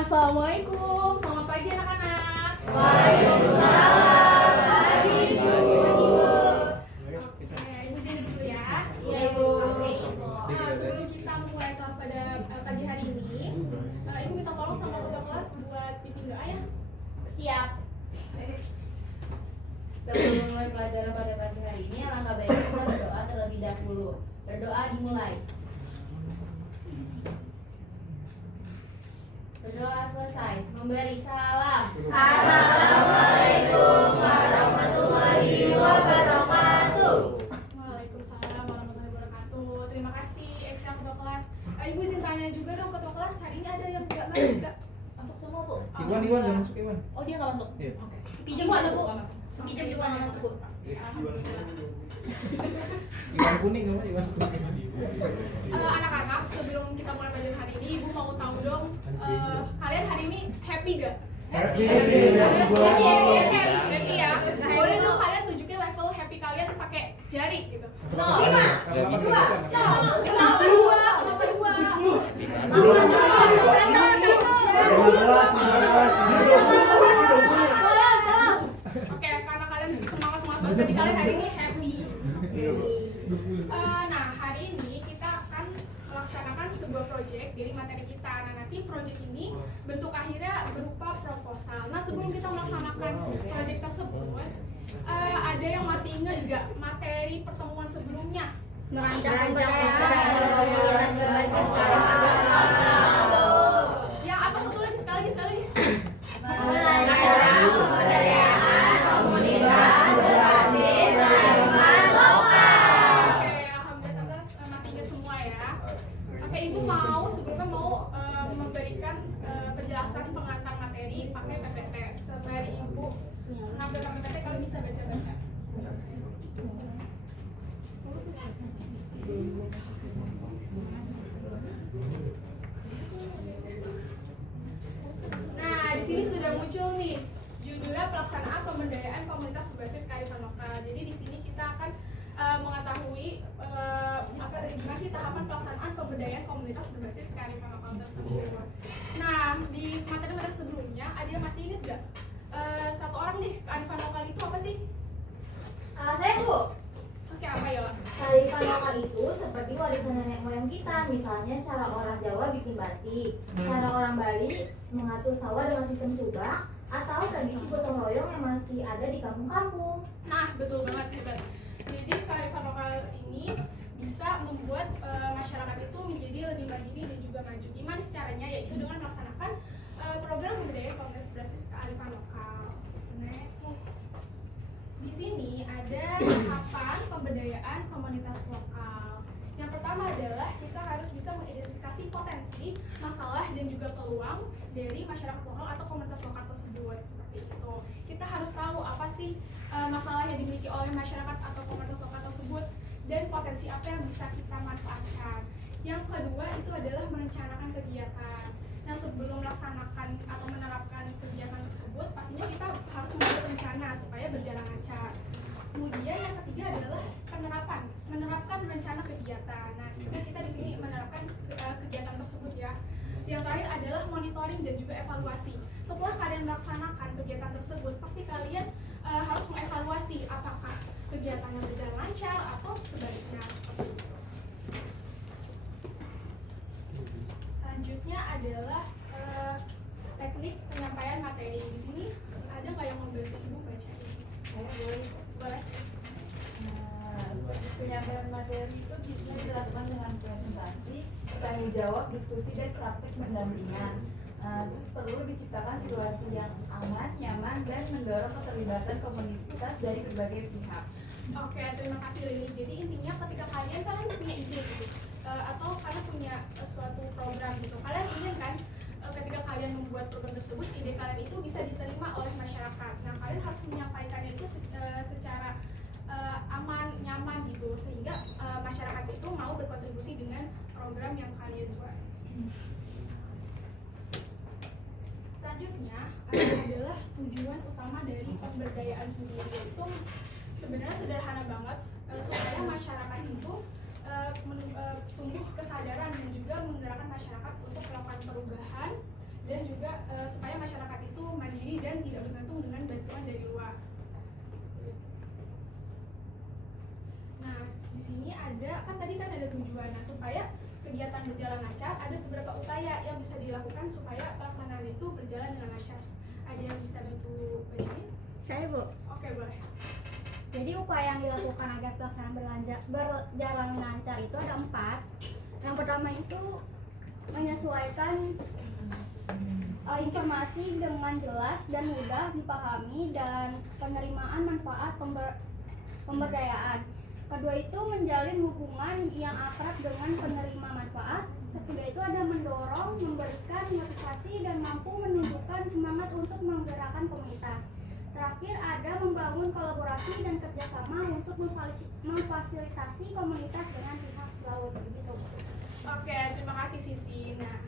Assalamualaikum, selamat pagi anak-anak. Waalaikumsalam, pagi Ibu. Oke, Ibu sini dulu ya. Iya Ibu. Sebelum kita mulai kelas pada pagi hari ini, Ibu minta tolong sama ketua kelas buat pimpin doa ya. Siap. Sebelum mulai pelajaran pada pagi hari ini, alangkah baiknya kita berdoa terlebih dahulu. Berdoa dimulai. Berdoa selesai. Memberi salam. Assalamualaikum warahmatullahi wabarakatuh. Waalaikumsalam warahmatullahi wabarakatuh. Terima kasih Echa ketua kelas. Ibu izin tanya juga dong ketua kelas, hari ini ada yang nggak masuk nggak? Masuk semua Bu. Iwan jangan masuk Iwan. Oh dia nggak masuk. Iya. Oke. Suki juga ada Bu. Suki juga nggak masuk Bu. Iwan kuning apa Iwan kuning? Anak-anak, sebelum kita mulai pelajaran hari ini, Ibu mau tahu dong, kalian hari ini happy gak? Happy. Happy ya? Boleh dong kalian tunjukin level happy kalian pakai jari gitu. Kenapa Dua? Oke, karena kalian semangat banget, berarti kalian hari ini happy. Nah, hari ini kita akan melaksanakan sebuah proyek dari materi kita. Nah, nanti proyek ini bentuk akhirnya berupa proposal. Nah, sebelum kita melaksanakan proyek tersebut, ada yang masih ingat nggak materi pertemuan sebelumnya? Merancang pemberdayaan berbasis yang apa satu lagi sekali lagi? Merancang pemberdayaan komunitas berbasis kearifan lokal. Oke, alhamdulillah masih ingat semua ya. Oke, Ibu sebelumnya mau memberikan penjelasan pengantar materi pakai PPT. Sembari Ibu mengambil PPT, kalau bisa baca-baca. Nah, di sini sudah muncul nih judulnya pelaksanaan pemberdayaan komunitas berbasis kearifan lokal. Jadi di sini kita akan mengetahui gimana sih tahapan pelaksanaan pemberdayaan komunitas berbasis kearifan lokal tersebut. Nah, di materi-materi sebelumnya ada yang masih ingat gak? Satu orang nih, kearifan lokal itu apa sih? Saya Bu. Oke, apa ya? Kearifan lokal itu seperti warisan nenek moyang kita, misalnya cara orang Jawa bikin batik, cara orang Bali mengatur sawah dengan sistem subak, atau tradisi gotong royong yang masih ada di kampung-kampung. Nah, betul banget, hebat. Jadi kearifan lokal ini bisa membuat masyarakat itu menjadi lebih mandiri dan juga maju. Gimana caranya? Yaitu dengan melaksanakan program pemberdayaan komunitas berbasis kearifan lokal. Next. Di sini ada tahapan pemberdayaan komunitas lokal. Yang pertama adalah kita harus bisa mengidentifikasi potensi, masalah dan juga peluang dari masyarakat lokal atau komunitas lokal tersebut. Seperti itu. Kita harus tahu apa sih masalah yang dimiliki oleh masyarakat atau komunitas lokal tersebut dan potensi apa yang bisa kita manfaatkan. Yang kedua itu adalah merencanakan kegiatan. Nah, sebelum melaksanakan atau menerapkan kegiatan tersebut, pastinya kita harus membuat rencana supaya berjalan lancar. Kemudian yang ketiga adalah menerapkan rencana kegiatan. Nah, sebenarnya kita di sini menerapkan kegiatan tersebut ya. Yang terakhir adalah monitoring dan juga evaluasi. Setelah kalian melaksanakan kegiatan tersebut, pasti kalian harus mengevaluasi apakah kegiatannya berjalan lancar atau sebaliknya. Selanjutnya adalah teknik penyampaian materi. Di sini ada nggak yang membantu Ibu baca ini? Boleh. Penyampaian materi itu bisa dilakukan dengan presentasi, tanya jawab, diskusi, dan praktik pendampingan. Terus perlu diciptakan situasi yang aman, nyaman, dan mendorong keterlibatan komunitas dari berbagai pihak. Oke, terima kasih Lili. Jadi intinya ketika kalian punya ide gitu, atau kalian punya suatu program gitu, kalian ingin kan ketika kalian membuat program tersebut, ide kalian itu bisa diterima oleh masyarakat. Nah, kalian harus menyampaikannya itu secara aman, nyaman gitu, sehingga masyarakat itu mau berkontribusi dengan program yang kalian buat. Selanjutnya adalah tujuan utama dari pemberdayaan sendiri. Itu sebenarnya sederhana banget, supaya masyarakat itu tumbuh kesadaran dan juga menggerakkan masyarakat untuk melakukan perubahan dan juga juga supaya masyarakat itu mandiri dan tidak bergantung dengan bantuan dari luar. Nah, di sini kan tadi ada tujuan. Nah, supaya kegiatan berjalan lancar, ada beberapa upaya yang bisa dilakukan supaya pelaksanaan itu berjalan dengan lancar. Ada yang bisa bantu bacain? Saya, Bu. Oke, boleh. Jadi upaya yang dilakukan agar pelaksanaan berjalan lancar itu ada 4. Yang pertama itu menyesuaikan informasi dengan jelas dan mudah dipahami dan penerimaan manfaat pemberdayaan. Kedua itu menjalin hubungan yang akrab dengan penerima manfaat. Ketiga itu ada mendorong, memberikan motivasi dan mampu menunjukkan semangat untuk menggerakkan komunitas. Terakhir ada membangun kolaborasi dan kerjasama untuk memfasilitasi komunitas dengan pihak laut. Begitu. Oke, terima kasih Sisi. Nah,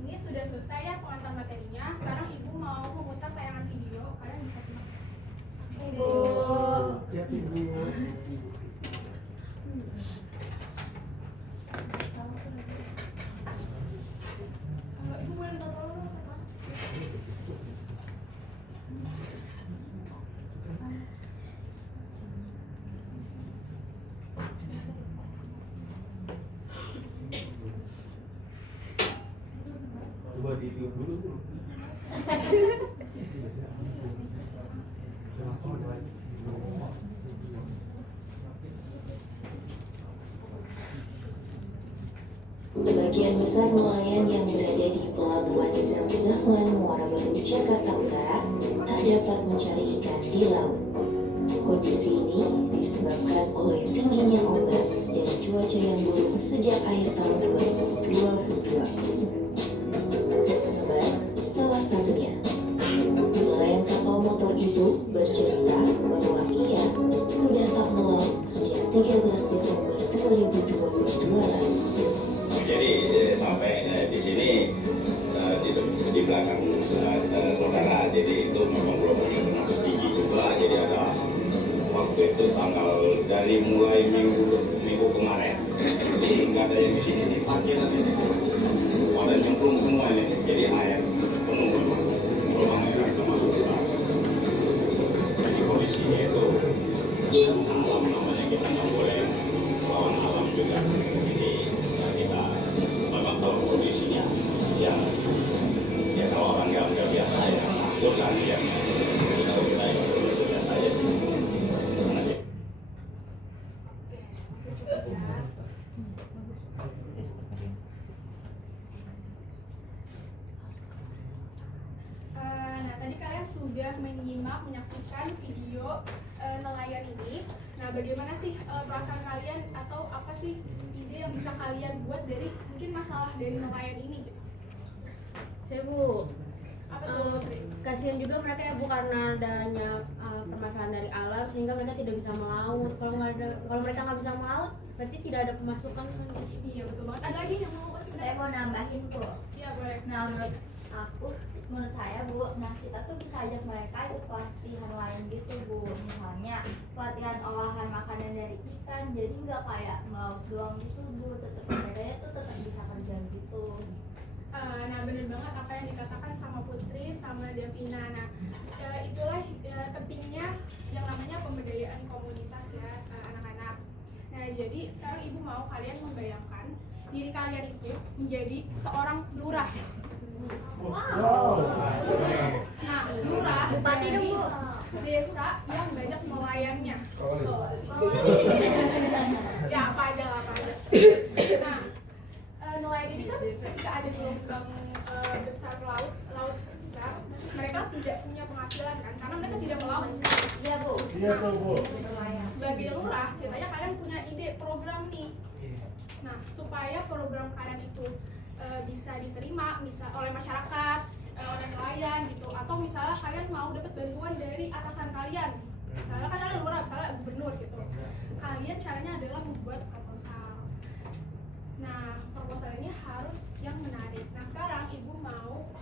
ini sudah selesai ya pengantar materinya. Sekarang Ibu mau memutar tayangan video. Kalian bisa simak. Ibu. Siap Ibu. Ibu boleh minta tolong sama? Coba ditiup dulu. Sebagian besar nelayan yang berada di Pelabuhan Nizam Zahman, Muara Baru, Jakarta Utara tak dapat mencari ikan di laut. Kondisi ini disebabkan oleh tingginya ombak dan cuaca yang buruk sejak akhir tahun 2022. Sabar, salah satunya. Nelayan kapal motor itu bercerita bahwa ia sudah tak melaut sejak 13 Desember 2022 lalu. Jadi sampai di sini di belakang saudara, jadi itu memang gelombangnya termasuk tinggi juga. Jadi ada waktu itu tanggal dari mulai minggu kemarin, nggak ada yang di sini nih parkiran ini, ada nyemplung semua ini, jadi air penuh gelombangnya itu masuk besar. Jadi kondisinya itu alam namanya, kita nggak boleh lawan alam juga. Jadi kita memang tahu kondisinya ya kalau orang yang nggak biasa ya itu kan ya kita yang biasa aja sih. Nah, tadi kalian sudah menyaksikan video nelayan ini. Nah, bagaimana sih perasaan kalian atau apa sih ide yang bisa kalian buat dari mungkin masalah dari nelayan ini gitu? Saya, Bu, Apa tuh? kasihan juga mereka ya, Bu, karena adanya permasalahan dari alam sehingga mereka tidak bisa melaut. Kalau mereka nggak bisa melaut, berarti tidak ada pemasukan. Iya, betul banget. Ada lagi yang mau kasih? Saya mau nambahin, Bu. Iya, boleh. Nah, menurut saya, Bu, nah kita tuh bisa ajak mereka ikut pelatihan lain gitu, Bu. Misalnya pelatihan olahan makanan dari ikan, jadi nggak kayak melaut doang gitu, Bu. Tetap mereka tuh tetap bisa kerja gitu. Nah, bener banget apa yang dikatakan sama Putri sama Davina. Nah, itulah pentingnya yang namanya pemberdayaan komunitas ya, anak-anak. Nah, jadi sekarang Ibu mau kalian membayangkan diri kalian itu menjadi seorang lurah. Nah, lurah Bupati dong, dari Bu. desa yang banyak nelayannya. Ya, apa aja. Nah, nelayan ini kan ketika ada gelombang besar laut besar, mereka tidak punya penghasilan kan, karena mereka tidak melaut. Iya, Bu. Iya tuh Bu. Sebagai lurah, ceritanya kalian punya ide program nih. Nah, supaya program kalian itu bisa diterima oleh masyarakat, oleh nelayan gitu, atau misalnya kalian mau dapat bantuan dari atasan kalian, misalnya kan ada lurah, misalnya gubernur gitu, kalian caranya adalah membuat proposal. Nah, proposal ini harus yang menarik. Nah, sekarang Ibu mau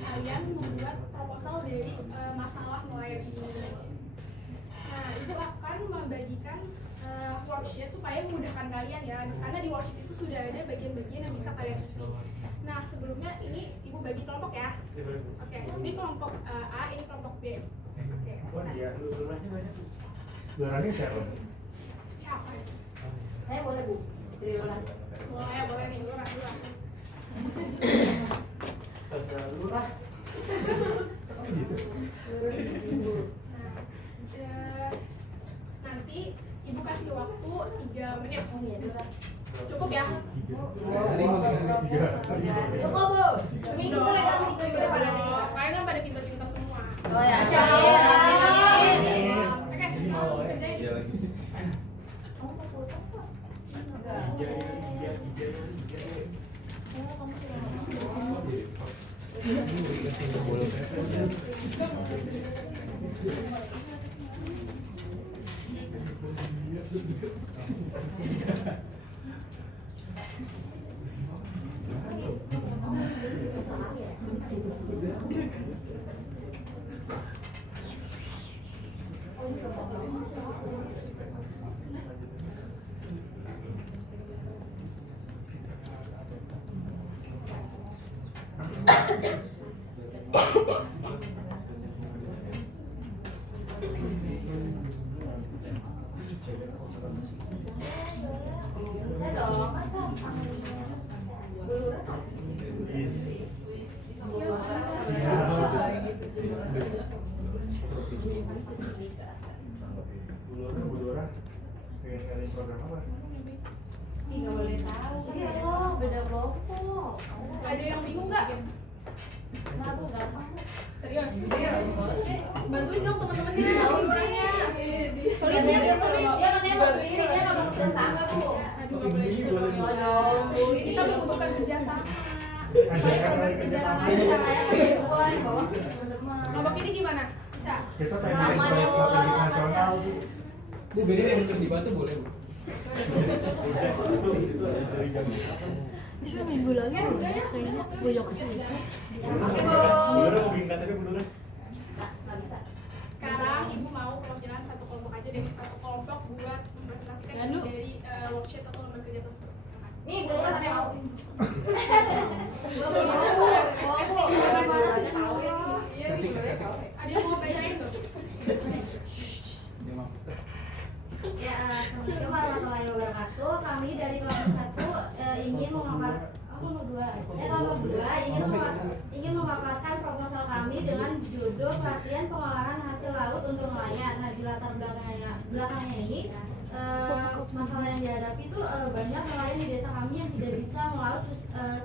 kalian membuat proposal dari masalah nelayan ini. Nah, Ibu akan membagikan worksheet supaya memudahkan kalian ya, karena di worksheet itu sudah ada bagian-bagian yang bisa kalian isi. Nah, sebelumnya ini Ibu bagi kelompok ya. Oke, ini kelompok A, ini kelompok B. Oke. Oh iya, lurahnya banyak. Lurahnya siapa? Siapa ya? Saya boleh Bu? Dari ulang. Boleh nih, lurah. Lurah. Nah, nanti Ibu kasih waktu 3 menit. Cukup ya? Cukup Bu. Seminggu boleh kan kita juga pada kita. Kalian kan pada pintar-pintar semua. Oh ya, Oke, kerjain. Kamu mau foto kok? Saya dong, kan Bulurah kan? Bulurah. Pengen ngadain program apa? Nggak boleh tahu. Iya loh, beda kelompok. Ada yang bingung nggak? Nah, Bu, gampang. Serius? Bantuin dong teman-temannya lurahnya. Katanya dia katanya mau sendiri, dia nggak mau kerjasama Bu. Aduh, nggak boleh gitu dong. Bu, ini Kita membutuhkan kerjasama. Ajakan kali kerjasama. bisa kayak kehidupan di bawah teman-teman. Kelompok ini gimana? Bisa? Kita pengen Sama ngadain dia, program Bu. nasional. Bu, beda untuk dibantu boleh, Bu? Ya udah ya. Bojok sini. Oke Bu. Bulurah mau bikin KTP Bulurah. Nggak bisa. Sekarang Ibu mau perwakilan satu kelompok aja deh, satu kelompok buat mempresentasikan isi dari worksheet atau lembar kerja tersebut. Silakan. Nih, Bu, katanya mau. Gua Belum mau tahu, Bu. Bu. Mau Bu. Gimana sih tahu ya? Iya, Setting, boleh. setting. Ada yang mau bacain tuh? Ya, maaf. Ya, Assalamualaikum warahmatullahi wabarakatuh. Kami dari kelompok 1 ingin memaparkan kelompok 2 ingin memaparkan proposal kami dengan judul pelatihan pengolahan hasil laut untuk nelayan. Nah, di latar belakangnya ini masalah yang dihadapi itu banyak nelayan di desa kami yang tidak bisa melaut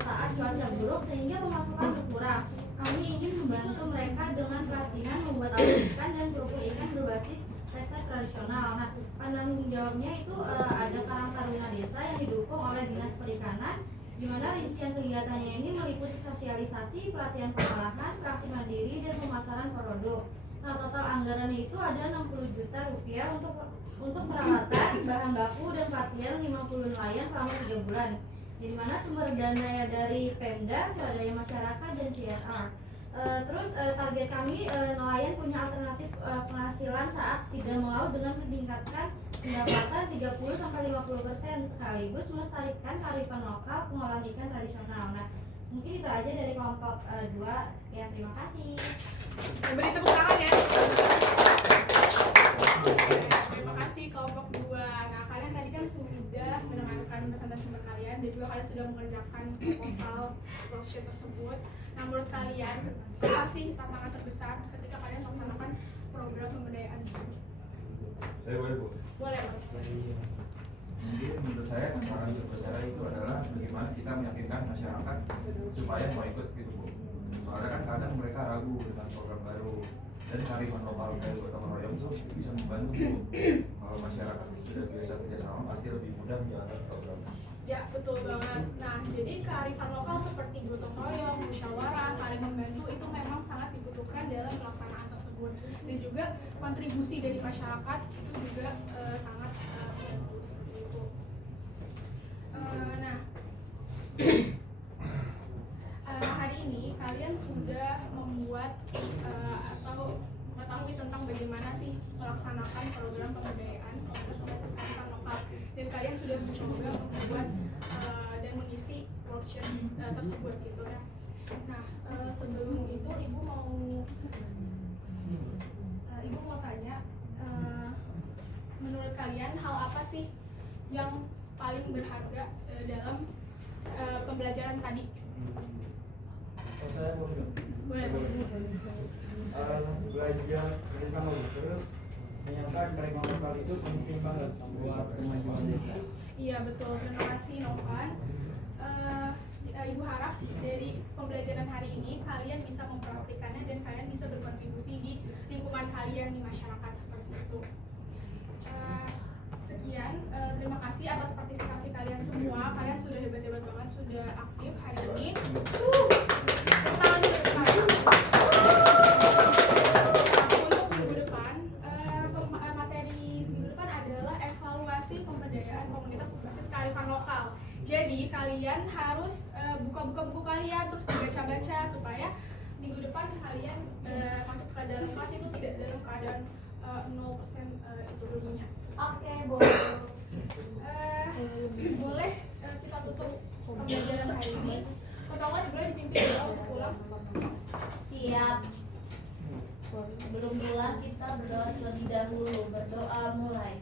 saat cuaca buruk sehingga pemasukan berkurang. Kami ingin membantu mereka dengan pelatihan membuat alat ikan dan kerupuk ikan berbasis resep tradisional. Nah, penanggung jawabnya itu ada Karang Taruna Desa yang didukung oleh Dinas Perikanan, di mana rincian kegiatannya ini meliputi sosialisasi, pelatihan pengolahan, praktik mandiri, dan pemasaran produk. Nah, total anggarannya itu ada 60 juta rupiah untuk peralatan, bahan baku, dan pelatihan 50 nelayan selama 3 bulan. Di mana sumber dana dari Pemda, swadaya masyarakat, dan CSR. Target kami nelayan punya alternatif penghasilan saat tidak melaut dengan meningkatkan pendapatan 30-50% sekaligus melestarikan kearifan lokal pengolahan ikan tradisional. Nah, mungkin itu aja dari kelompok 2. Sekian, terima kasih. Beri tepuk tangan ya. Terima kasih kelompok 2. Nah, kalian tadi kan sudah mendengarkan presentasi kalian dan juga kalian sudah mengerjakan proposal worksheet tersebut. Nah, menurut kalian apa sih tantangan terbesar ketika kalian melaksanakan program pemberdayaan tersebut? Saya boleh, Bu? Boleh, Mas. Mungkin menurut saya tantangan terbesar itu adalah bagaimana kita meyakinkan masyarakat supaya mau ikut gitu, Bu. Soalnya kan kadang mereka ragu dengan program baru dan kearifan lokal dari gotong royong itu bisa membantu, Bu. Kalau masyarakat sudah biasa kerjasama pasti lebih mudah menjalankan program. Ya, betul banget. Nah, jadi kearifan lokal seperti gotong royong, musyawarah, saling membantu itu memang sangat dibutuhkan dalam pelaksanaan tersebut. Dan juga kontribusi dari masyarakat itu juga sangat membantu seperti itu. Hari ini kalian sudah membuat atau mengetahui tentang bagaimana sih melaksanakan program pemberdayaan atas basis kearifan lokal, dan kalian sudah mencoba membuat dan mengisi workshop tersebut gitu ya. Nah, pembelajaran tadi. Saya boleh. Boleh. Belajar bersama terus ternyata karifan lokal itu penting banget buat kemajuan desa. Iya betul, terima kasih Novan. Ibu harap dari pembelajaran hari ini kalian bisa mempraktikannya dan kalian bisa berkontribusi di lingkungan kalian di masyarakat seperti itu. Sekian, terima kasih atas partisipasi kalian semua. Kalian sudah hebat-hebat banget, sudah aktif hari ini. Untuk minggu depan, materi minggu depan adalah evaluasi pemberdayaan komunitas berbasis kearifan lokal. Jadi kalian harus buka-buka buku kalian, terus dibaca-baca supaya minggu depan kalian masuk ke dalam kelas itu tidak dalam keadaan 0% itu ilmunya. Oke, boleh. Boleh kita tutup pembelajaran hari ini. Atau nggak sebelum dipimpin ya untuk pulang? Siap. Sebelum pulang kita berdoa terlebih dahulu. Berdoa mulai.